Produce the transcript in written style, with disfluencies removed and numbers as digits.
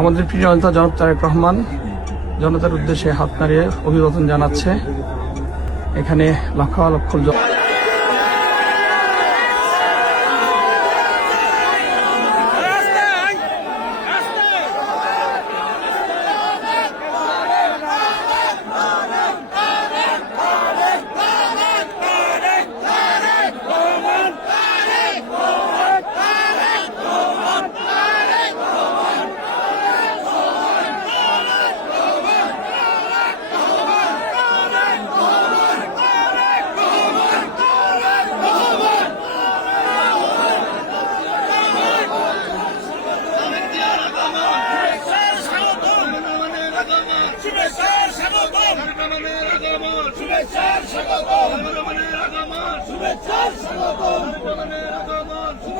আমাদের প্রিয় নেতা জনাব তারেক রহমান জনতার উদ্দেশ্যে হাত নাড়িয়ে অভিবাদন জানাচ্ছে। এখানে লক্ষ লক্ষ শুভেচ্ছা স্বাগতম।